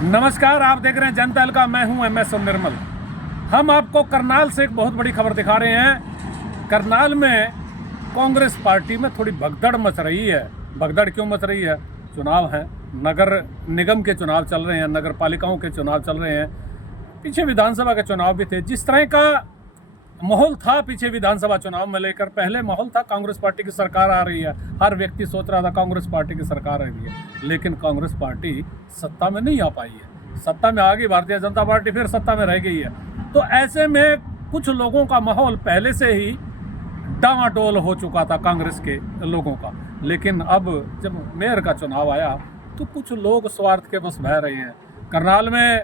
नमस्कार, आप देख रहे हैं जनता का। मैं हूं MS निर्मल। हम आपको करनाल से एक बहुत बड़ी खबर दिखा रहे हैं। करनाल में कांग्रेस पार्टी में थोड़ी भगदड़ मच रही है। भगदड़ क्यों मच रही है? चुनाव है, नगर निगम के चुनाव चल रहे हैं, नगर पालिकाओं के चुनाव चल रहे हैं, पीछे विधानसभा के चुनाव भी थे। जिस तरह का माहौल था पीछे विधानसभा चुनाव में लेकर, पहले माहौल था कांग्रेस पार्टी की सरकार आ रही है। हर व्यक्ति सोच रहा था कांग्रेस पार्टी की सरकार आ रही है, लेकिन कांग्रेस पार्टी सत्ता में नहीं आ पाई है। सत्ता में आ गई भारतीय जनता पार्टी, फिर सत्ता में रह गई है। तो ऐसे में कुछ लोगों का माहौल पहले से ही डामाडोल हो चुका था कांग्रेस के लोगों का। लेकिन अब जब मेयर का चुनाव आया तो कुछ लोग स्वार्थ के बस बह रहे हैं। करनाल में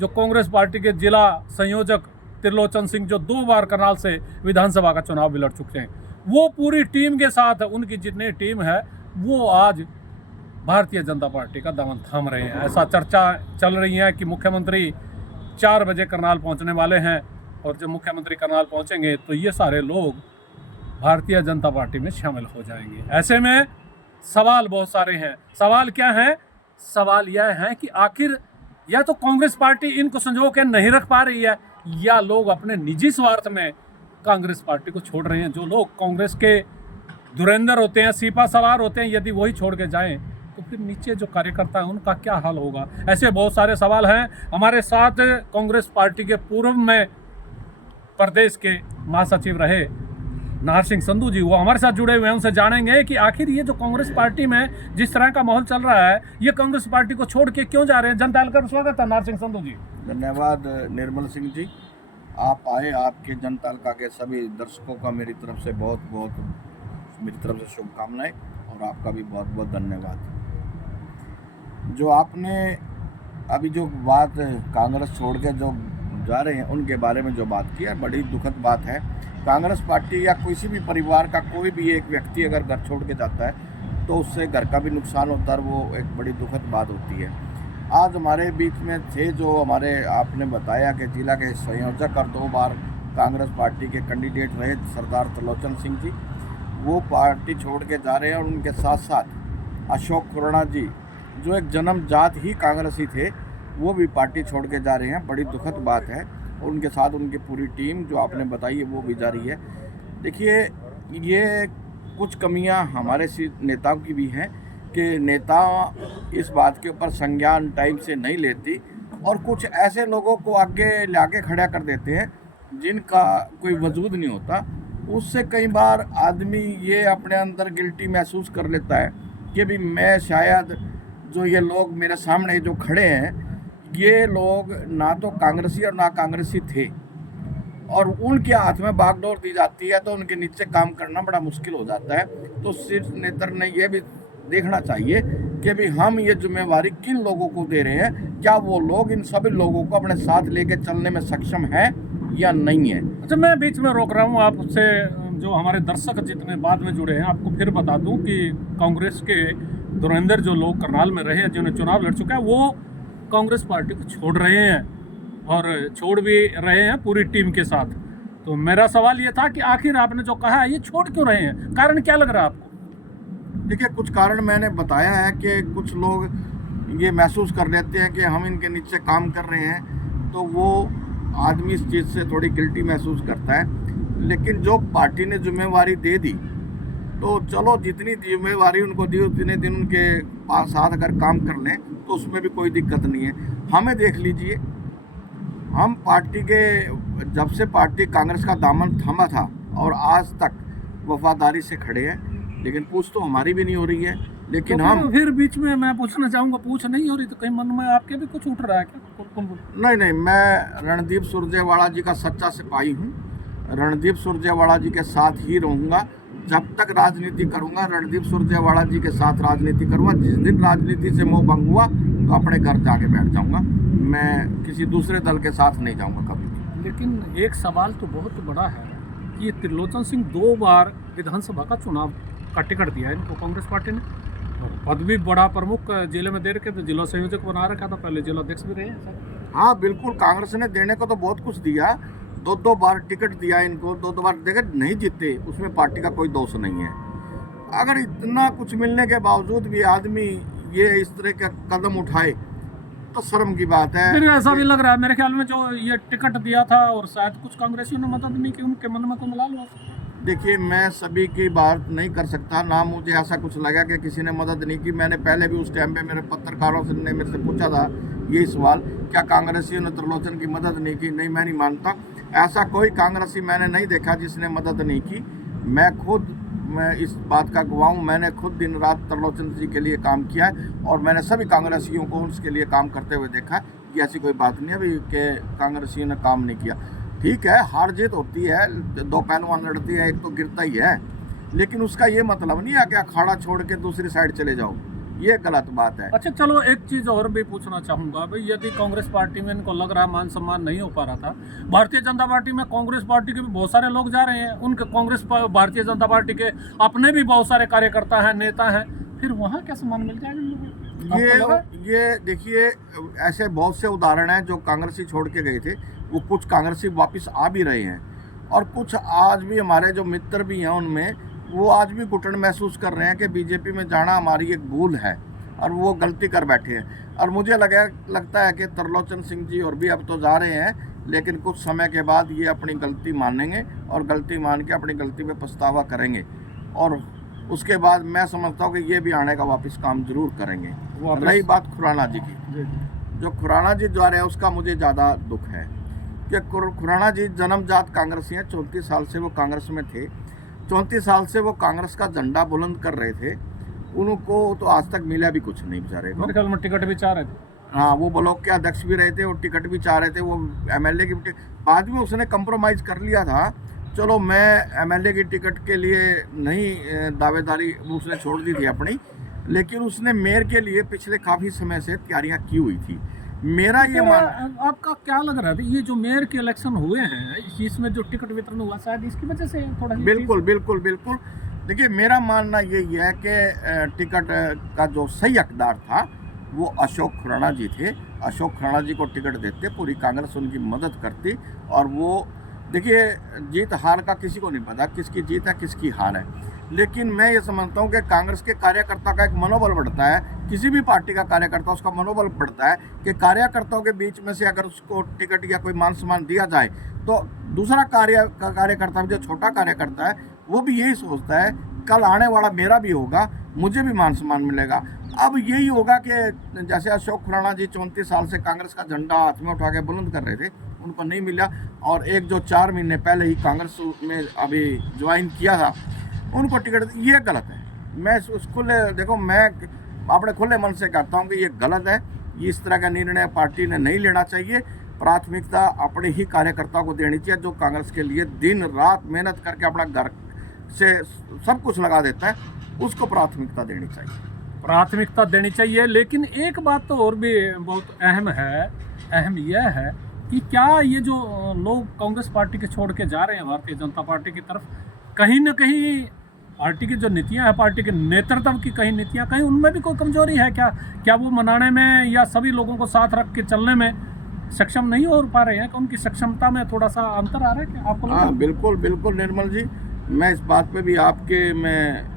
जो कांग्रेस पार्टी के जिला संयोजक त्रिलोचन सिंह, जो 2 बार करनाल से विधानसभा का चुनाव भी लड़ चुके हैं, वो पूरी टीम के साथ, उनकी जितनी टीम है वो आज भारतीय जनता पार्टी का दामन थाम रहे हैं। ऐसा चर्चा चल रही है कि मुख्यमंत्री 4 बजे करनाल पहुंचने वाले हैं, और जब मुख्यमंत्री करनाल पहुंचेंगे तो ये सारे लोग भारतीय जनता पार्टी में शामिल हो जाएंगे। ऐसे में सवाल बहुत सारे हैं। सवाल क्या है? सवाल यह है कि आखिर या तो कांग्रेस पार्टी इनको संजो के नहीं रख पा रही है, या लोग अपने निजी स्वार्थ में कांग्रेस पार्टी को छोड़ रहे हैं। जो लोग कांग्रेस के धुरंधर होते हैं, सीपा सवार होते हैं, यदि वही छोड़ के जाएं तो फिर नीचे जो कार्यकर्ता है उनका क्या हाल होगा? ऐसे बहुत सारे सवाल हैं। हमारे साथ कांग्रेस पार्टी के पूर्व में प्रदेश के महासचिव रहे नाहर सिंह संधू जी, वो हमारे साथ जुड़े हुए हैं। उनसे जानेंगे कि आखिर ये जो कांग्रेस पार्टी में जिस तरह का माहौल चल रहा है, ये कांग्रेस पार्टी को छोड़ के क्यों जा रहे हैं। जनता हल्का में स्वागत है नाहर सिंह संधू जी। धन्यवाद निर्मल सिंह जी, आप आए। आपके जनता हल्का के सभी दर्शकों का मेरी तरफ से मेरी तरफ से शुभकामनाएं, और आपका भी बहुत बहुत धन्यवाद। जो आपने अभी जो बात कांग्रेस छोड़ के जो जा रहे हैं उनके बारे में जो बात की है, बड़ी दुखद बात है। कांग्रेस पार्टी या किसी भी परिवार का कोई भी एक व्यक्ति अगर घर छोड़ के जाता है तो उससे घर का भी नुकसान होता है, वो एक बड़ी दुखद बात होती है। आज हमारे बीच में थे जो हमारे आपने बताया कि जिला के संयोजक और 2 बार कांग्रेस पार्टी के कैंडिडेट रहे सरदार त्रिलोचन सिंह जी, वो पार्टी छोड़ के जा रहे हैं। और उनके साथ साथ अशोक खुराना जी, जो एक जन्मजात ही कांग्रेसी थे, वो भी पार्टी छोड़ के जा रहे हैं। बड़ी दुखद बात है। और उनके साथ उनकी पूरी टीम जो आपने बताई है वो भी जा रही है। देखिए, ये कुछ कमियां हमारे नेताओं की भी हैं कि नेता इस बात के ऊपर संज्ञान टाइम से नहीं लेती, और कुछ ऐसे लोगों को आगे लाके खड़ा कर देते हैं जिनका कोई वजूद नहीं होता। उससे कई बार आदमी ये अपने अंदर गिल्टी महसूस कर लेता है कि भी मैं शायद जो ये लोग मेरे सामने जो खड़े हैं, ये लोग ना तो कांग्रेसी और ना कांग्रेसी थे, और उनके हाथ में बागडोर दी जाती है तो उनके नीचे काम करना बड़ा मुश्किल हो जाता है। तो शीर्ष नेतृत्व ने ये भी देखना चाहिए कि भी हम ये जिम्मेवारी किन लोगों को दे रहे हैं, क्या वो लोग इन सभी लोगों को अपने साथ लेके चलने में सक्षम है या नहीं है। अच्छा, मैं बीच में रोक रहा हूँ आपसे। जो हमारे दर्शक जितने बाद में जुड़े हैं, आपको फिर बता दूं कि कांग्रेस के धुरंधर जो लोग करनाल में रहे हैं, जिन्होंने चुनाव लड़ चुका है, वो कांग्रेस पार्टी को छोड़ रहे हैं, और छोड़ भी रहे हैं पूरी टीम के साथ। तो मेरा सवाल ये था कि आखिर आपने जो कहा है ये छोड़ क्यों रहे हैं? कारण क्या लग रहा है आपको? देखिए, कुछ कारण मैंने बताया है कि कुछ लोग ये महसूस कर लेते हैं कि हम इनके नीचे काम कर रहे हैं, तो वो आदमी इस चीज़ से थोड़ी गिल्टी महसूस करता है। लेकिन जो पार्टी ने जिम्मेवारी दे दी, तो चलो जितनी जिम्मेवारी उनको दी उतने दिन उनके पास साथ अगर काम कर लें तो उसमें भी कोई दिक्कत नहीं है। हमें देख लीजिए, हम पार्टी के जब से पार्टी कांग्रेस का दामन थामा था और आज तक वफादारी से खड़े हैं, लेकिन पूछ तो हमारी भी नहीं हो रही है। लेकिन तो हम फिर बीच में मैं पूछना चाहूँगा, पूछ नहीं हो रही तो कहीं मन में आपके भी कुछ उठ रहा है क्या? नहीं, मैं रणदीप सुरजेवाला जी का सच्चा सिपाही हूँ। रणदीप सुरजेवाला जी के साथ ही रहूँगा। जब तक राजनीति करूँगा रणदीप सुरजेवाला जी के साथ राजनीति करूँगा। जिस दिन राजनीति से मोह भंग हुआ तो अपने घर जाके बैठ जाऊँगा। मैं किसी दूसरे दल के साथ नहीं जाऊँगा कभी भी। लेकिन एक सवाल तो बहुत बड़ा है कि त्रिलोचन सिंह 2 बार विधानसभा का चुनाव का टिकट दिया है इनको कांग्रेस पार्टी ने, और पद भी बड़ा प्रमुख जिले में दे रखे, तो जिला संयोजक बना रखा था, पहले जिला अध्यक्ष भी रहे हैं सर। हाँ बिल्कुल, कांग्रेस ने देने को तो बहुत कुछ दिया। 2 बार टिकट दिया इनको, 2 बार देखा नहीं जीते, उसमें पार्टी का कोई दोष नहीं है। अगर इतना कुछ मिलने के बावजूद भी आदमी ये इस तरह का कदम उठाए तो शर्म की बात है। फिर ऐसा भी लग रहा है मेरे ख्याल में जो ये टिकट दिया था और शायद कुछ कांग्रेसियों ने मदद नहीं की, उनके मन में को मलाल हुआ। देखिए, मैं सभी की बात नहीं कर सकता ना, मुझे ऐसा कुछ लगा कि किसी ने मदद नहीं की। मैंने पहले भी उस टाइम पे मेरे पत्रकारों से ने मेरे से पूछा था यही सवाल, क्या कांग्रेसियों ने त्रिलोचन की मदद नहीं की? नहीं, मैं नहीं मानता। ऐसा कोई कांग्रेसी मैंने नहीं देखा जिसने मदद नहीं की। मैं इस बात का गवाह हूँ। मैंने खुद दिन रात त्रिलोचन जी के लिए काम किया है और मैंने सभी कांग्रेसियों को उसके लिए काम करते हुए देखा कि ऐसी कोई बात नहीं है अभी कि कांग्रेसियों ने काम नहीं किया। ठीक है, हार जीत होती है, दो पहलवान लड़ती है, एक तो गिरता ही है, लेकिन उसका ये मतलब नहीं है कि अखाड़ा छोड़ के दूसरी साइड चले जाओ, ये गलत बात है। अच्छा चलो, एक चीज और भी पूछना चाहूंगा भाई, यदि कांग्रेस पार्टी में इनको लग रहा मान सम्मान नहीं हो पा रहा था, भारतीय जनता पार्टी में कांग्रेस पार्टी के भी बहुत सारे लोग जा रहे हैं, उनके भारतीय जनता पार्टी के अपने भी बहुत सारे कार्यकर्ता हैं, नेता हैं, फिर वहाँ क्या सम्मान मिल जाएगा इन लोगों को? ये देखिए, ऐसे बहुत से उदाहरण हैं जो कांग्रेसी छोड़ के गए थे, वो कुछ कांग्रेसी वापस आ भी रहे हैं और कुछ आज भी हमारे जो मित्र भी हैं उनमें वो आज भी घुटन महसूस कर रहे हैं कि बीजेपी में जाना हमारी एक भूल है और वो गलती कर बैठे हैं। और मुझे लगता है कि त्रिलोचन सिंह जी और भी अब तो जा रहे हैं, लेकिन कुछ समय के बाद ये अपनी गलती मानेंगे और गलती मान के अपनी गलती पे पछतावा करेंगे और उसके बाद मैं समझता हूँ कि ये भी आने का वापस काम जरूर करेंगे। रही बात खुराना जी की, जो खुराना जी जा रहे हैं उसका मुझे ज़्यादा दुख है कि खुराना जी जन्मजात कांग्रेसी हैं। 34 साल से वो कांग्रेस में थे, 34 साल से वो कांग्रेस का झंडा बुलंद कर रहे थे, उनको तो आज तक मिला भी कुछ नहीं बेचारे को। मेरे ख्याल में टिकट भी चाह रहे थे। हाँ, वो ब्लॉक के अध्यक्ष भी रहे थे और टिकट भी चाह रहे थे, वो एमएलए की बाद में उसने कंप्रोमाइज़ कर लिया था। चलो, मैं एमएलए की टिकट के लिए नहीं दावेदारी उसने छोड़ दी थी अपनी, लेकिन उसने मेयर के लिए पिछले काफ़ी समय से तैयारियां की हुई थी। मेरा ये आपका क्या लग रहा है, ये जो मेयर के इलेक्शन हुए हैं इसमें जो टिकट वितरण हुआ शायद इसकी वजह से थोड़ा? बिल्कुल बिल्कुल बिल्कुल। देखिए, मेरा मानना यही है कि टिकट का जो सही हकदार था वो अशोक खुराना जी थे। अशोक खुराना जी को टिकट देते, पूरी कांग्रेस उनकी मदद करती और वो देखिए, जीत हार का किसी को नहीं पता, किसकी जीत है किसकी हार है, लेकिन मैं ये समझता हूँ कि कांग्रेस के कार्यकर्ता का एक मनोबल बढ़ता है, किसी भी पार्टी का कार्यकर्ता उसका मनोबल बढ़ता है कि कार्यकर्ताओं के बीच में से अगर उसको टिकट या कोई मान सम्मान दिया जाए तो दूसरा कार्यकर्ता जो छोटा कार्यकर्ता है वो भी यही सोचता है कल आने वाला मेरा भी होगा, मुझे भी मान सम्मान मिलेगा। अब यही होगा कि जैसे अशोक खुराना जी 34 साल से कांग्रेस का झंडा हाथ में उठा के बुलंद कर रहे थे, उनको नहीं मिला और एक जो 4 महीने पहले ही कांग्रेस में अभी ज्वाइन किया था उनको टिकट, ये गलत है। मैं देखो, मैं अपने खुले मन से कहता हूँ कि ये गलत है। ये इस तरह का निर्णय पार्टी ने नहीं लेना चाहिए। प्राथमिकता अपने ही कार्यकर्ताओं को देनी चाहिए जो कांग्रेस के लिए दिन रात मेहनत करके अपना घर से सब कुछ लगा देता है, उसको प्राथमिकता देनी चाहिए। लेकिन एक बात तो और भी बहुत अहम यह है कि क्या ये जो लोग कांग्रेस पार्टी के छोड़ के जा रहे हैं भारतीय जनता पार्टी की तरफ, कहीं ना कहीं पार्टी की जो नीतियां हैं, पार्टी के नेतृत्व की कहीं नीतियां, कहीं उनमें भी कोई कमजोरी है क्या वो मनाने में या सभी लोगों को साथ रख के चलने में सक्षम नहीं हो पा रहे हैं, कि उनकी सक्षमता में थोड़ा सा अंतर आ रहा है क्या आपको? हाँ, बिल्कुल बिल्कुल निर्मल जी, मैं इस बात पे भी आपके मैं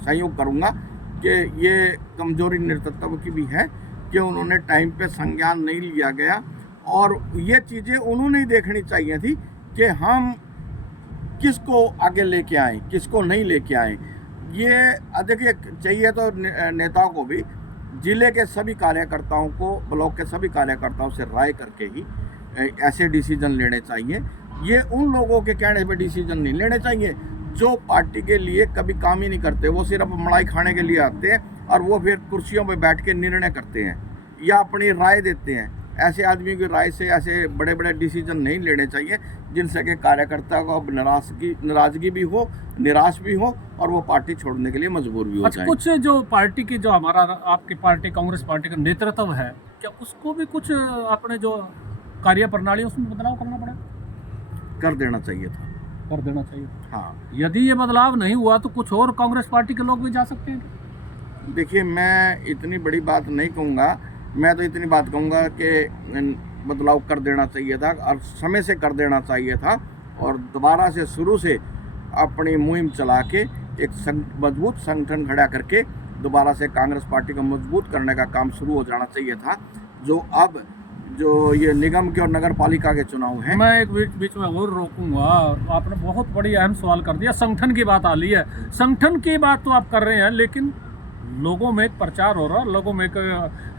सहयोग करूँगा कि ये कमजोरी नेतृत्व की भी है कि उन्होंने टाइम पे संज्ञान नहीं लिया गया और ये चीज़ें उन्होंने ही देखनी चाहिए थी कि हम किसको आगे लेके आए, किसको नहीं लेके आए। ये देखिए, चाहिए तो नेताओं को भी जिले के सभी कार्यकर्ताओं को, ब्लॉक के सभी कार्यकर्ताओं से राय करके ही ऐसे डिसीजन लेने चाहिए। ये उन लोगों के कहने पे डिसीजन नहीं लेने चाहिए जो पार्टी के लिए कभी काम ही नहीं करते, वो सिर्फ मलाई खाने के लिए आते हैं और वो फिर कुर्सियों पे बैठ के निर्णय करते हैं या अपनी राय देते हैं। ऐसे आदमी की राय से ऐसे बड़े बड़े डिसीजन नहीं लेने चाहिए जिनसे कि कार्यकर्ता को नाराजगी भी हो, निराश भी हो और वो पार्टी छोड़ने के लिए मजबूर भी हो जाए। कुछ जो पार्टी की, जो हमारा आपकी पार्टी कांग्रेस पार्टी का नेतृत्व है, क्या उसको भी कुछ अपने जो कार्य प्रणाली उसमें बदलाव करना पड़ा? कर देना चाहिए था। हाँ, यदि ये बदलाव नहीं हुआ तो कुछ और कांग्रेस पार्टी के लोग भी जा सकते हैं। देखिए, मैं इतनी बड़ी बात नहीं कहूँगा, मैं तो इतनी बात कहूँगा कि बदलाव कर देना चाहिए था और समय से कर देना चाहिए था और दोबारा से शुरू से अपनी मुहिम चला के एक मजबूत संगठन खड़ा करके दोबारा से कांग्रेस पार्टी को मजबूत करने का काम शुरू हो जाना चाहिए था। जो ये निगम के और नगर पालिका के चुनाव हैं। मैं एक बीच में और रोकूंगा। आपने बहुत बड़ी अहम सवाल कर दिया। संगठन की बात आ ली है। संगठन की बात तो आप कर रहे हैं, लेकिन लोगों में एक प्रचार हो रहा है, लोगों में एक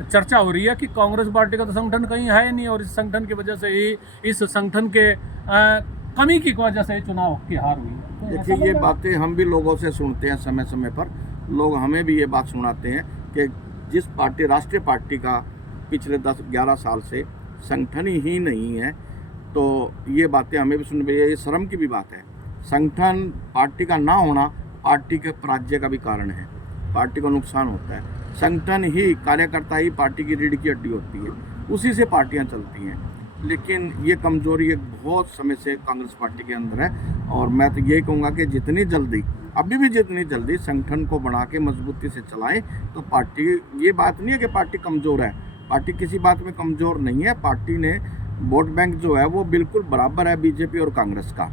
चर्चा हो रही है कि कांग्रेस पार्टी का तो संगठन कहीं है नहीं, और इस संगठन की वजह से ही, इस संगठन के कमी की वजह से चुनाव की हार हुई है। तो देखिए, ये बातें हम भी लोगों से सुनते हैं, समय समय पर लोग हमें भी ये बात सुनाते हैं कि जिस पार्टी, राष्ट्रीय पार्टी का पिछले 10-11 साल से संगठन ही नहीं है, तो ये बातें हमें भी सुन रही है। ये शर्म की भी बात है। संगठन, पार्टी का ना होना पार्टी के पराजय का भी कारण है, पार्टी को नुकसान होता है। संगठन ही, कार्यकर्ता ही पार्टी की रीढ़ की हड्डी होती है, उसी से पार्टियां चलती हैं। लेकिन ये कमजोरी एक बहुत समय से कांग्रेस पार्टी के अंदर है, और मैं तो यही कहूँगा कि जितनी जल्दी संगठन को बना के मजबूती से चलाएं तो पार्टी, ये बात नहीं है कि पार्टी कमज़ोर है, पार्टी किसी बात में कमज़ोर नहीं है। पार्टी ने वोट बैंक जो है वो बिल्कुल बराबर है बीजेपी और कांग्रेस का,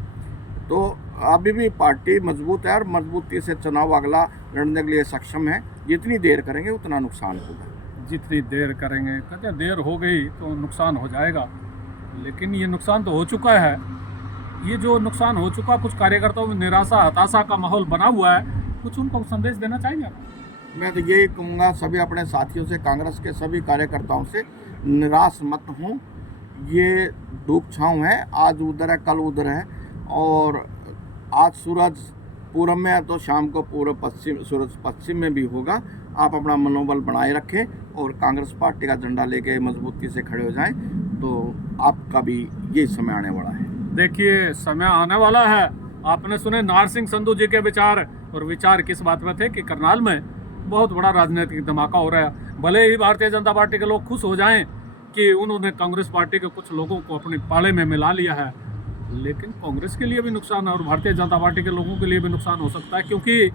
तो अभी भी पार्टी मजबूत है और मजबूती से चुनाव अगला लड़ने के लिए सक्षम है। जितनी देर करेंगे उतना नुकसान होगा। जितनी देर करेंगे, कहते हैं देर हो गई तो नुकसान हो जाएगा, लेकिन ये नुकसान तो हो चुका है। ये जो नुकसान हो चुका, कुछ कार्यकर्ताओं में निराशा, हताशा का माहौल बना हुआ है, कुछ उनको संदेश देना चाहिए। मैं तो यही कहूँगा सभी अपने साथियों से, कांग्रेस के सभी कार्यकर्ताओं से, निराश मत हों। ये धूप छाँव है, आज उधर है कल उधर है, और आज सूरज पूरब में है तो शाम को सूरज पश्चिम में भी होगा। आप अपना मनोबल बनाए रखें और कांग्रेस पार्टी का झंडा लेके मजबूती से खड़े हो जाएं, तो आपका भी ये समय आने वाला है। देखिए, समय आने वाला है। आपने सुने नार सिंह संधू जी के विचार, और विचार किस बात में थे कि करनाल में बहुत बड़ा राजनीतिक धमाका हो रहा है। भले ही भारतीय जनता पार्टी के लोग खुश हो जाएं कि उन्होंने कांग्रेस पार्टी के कुछ लोगों को अपने पाले में मिला लिया है, लेकिन कांग्रेस के लिए भी नुकसान है और भारतीय जनता पार्टी के लोगों के लिए भी नुकसान हो सकता है, क्योंकि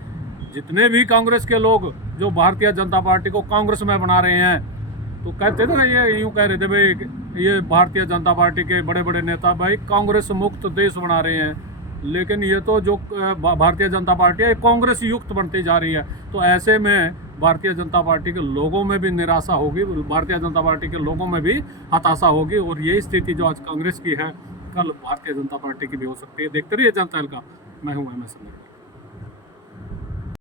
जितने भी कांग्रेस के लोग जो भारतीय जनता पार्टी को कांग्रेस में बना रहे हैं, तो कहते थे ना, ये यूँ कह रहे थे भाई ये भारतीय जनता पार्टी के बड़े बड़े नेता भाई कांग्रेस मुक्त देश बना रहे हैं, लेकिन ये तो जो भारतीय जनता पार्टी है कांग्रेस युक्त बनती जा रही है। तो ऐसे में भारतीय जनता पार्टी के लोगों में भी निराशा होगी, भारतीय जनता पार्टी के लोगों में भी हताशा होगी, और यही स्थिति जो आज कांग्रेस की है, कल भारतीय जनता पार्टी की भी हो सकती है। देखते रहिए जनता का। मैं हूँ MS।